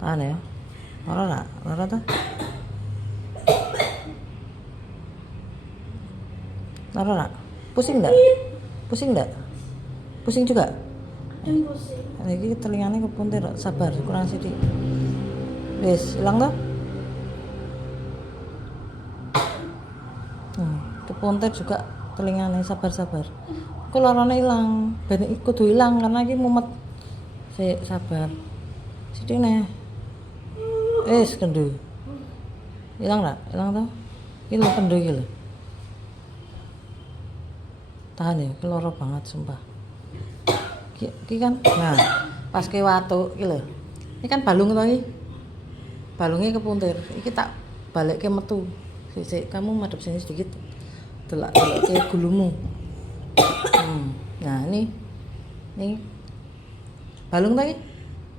Tahan ya. Lara tuh. Lara. Pusing enggak? Pusing enggak? Pusing juga? Pusing. Ini telinganya kepuntir, sabar, kurang sedikit. Wis, hilang toh? Kepuntir juga telinganya, sabar. Kok larane hilang? Ben kudu hilang karena iki mumet. Sik, sabar. Sithik neh. Wis kendu. Hilang enggak? Hilang toh? Iki lho kendu iki lho. Tahan ya, iki lara banget sumpah. Iki kan, nah pas ke watu iki lho. Ini kan balung toh iki. Balungnya kepuntir. Iki tak balik ke metu. Sik, kamu madep sini sedikit. Delak ke gulumu. Nah, ini balung tadi.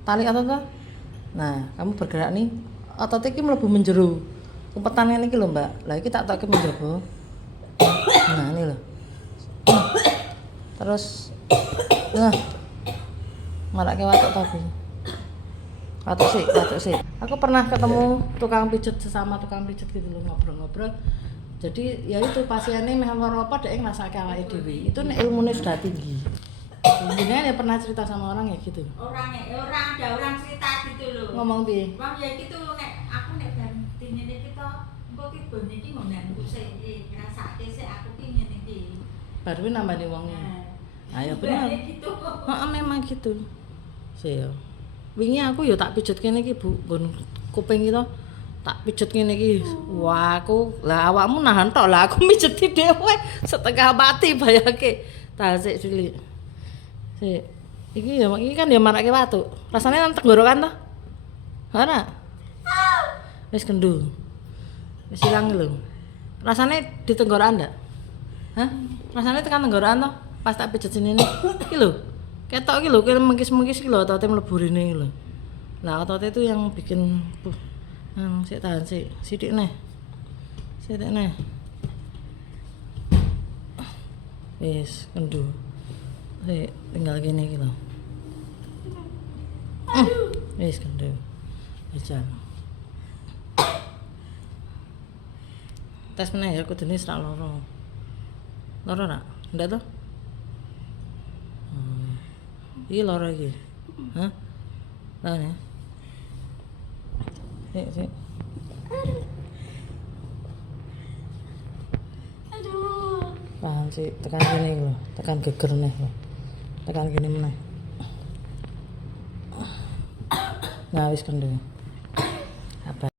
Tali otot toh. Nah, kamu bergerak nih. Otot iki mlebu menjero. Umpetane niki lho, Mbak. Lah iki tak tokke menjaba. Nah, ini lho. Terus nah marake watuk tadi. Watuk sih. Aku pernah ketemu tukang pijet sesama tukang pijet gitu loh, ngobrol-ngobrol. Jadi ya itu pasiennya meh lara apa dhek ngrasake awake dhewe. Itu nek ilmune sudah tinggi. Jenengan ya pernah cerita sama orang ya gitu. Ada orang cerita gitu loh. Ngomong piye? Wong ya gitu nek aku nek bandine kita engko ki bon iki nggonanku sik ngrasake sik aku ki ngene iki. Baru nambani wonge. Ayo bener. Gitu. Heeh memang gitu. Sih ya. Wingi aku ya tak pijet kene iki Bu, nggon kuping iki to. Tak pijet ngene iki. Wah, lah awakmu nahan tok lah aku mijeti dhewe setengah mati bayake. Ta sik cilik. Sik. Iki kan ya marake watu. Rasane nang tenggorokan to? Ora. Wis kendu. Wis ilang lho. Rasane di tenggorokan ndak? Hah? Rasane tekan tenggorokan to? Pas tak pijet sini iki lho. Ketok iki lho, kira mengkis-mengkis iki lho otote mlebu rene iki lho. Lah otote itu yang bikin sik tahan sik. Sithik neh. Sithik neh. Wis kendu. Sik tinggal gini iki lho. Wis kendu. Bisa. Tes meneh ya kudune ora lara. Lara ora? Ndak to? Iki lara iki. Hah? Tahan ya. Sik. Aduh. Tahan sik, tekan kene iki lho, tekan geger neh lho. Tekan kene meneh. Nah, wis kendel.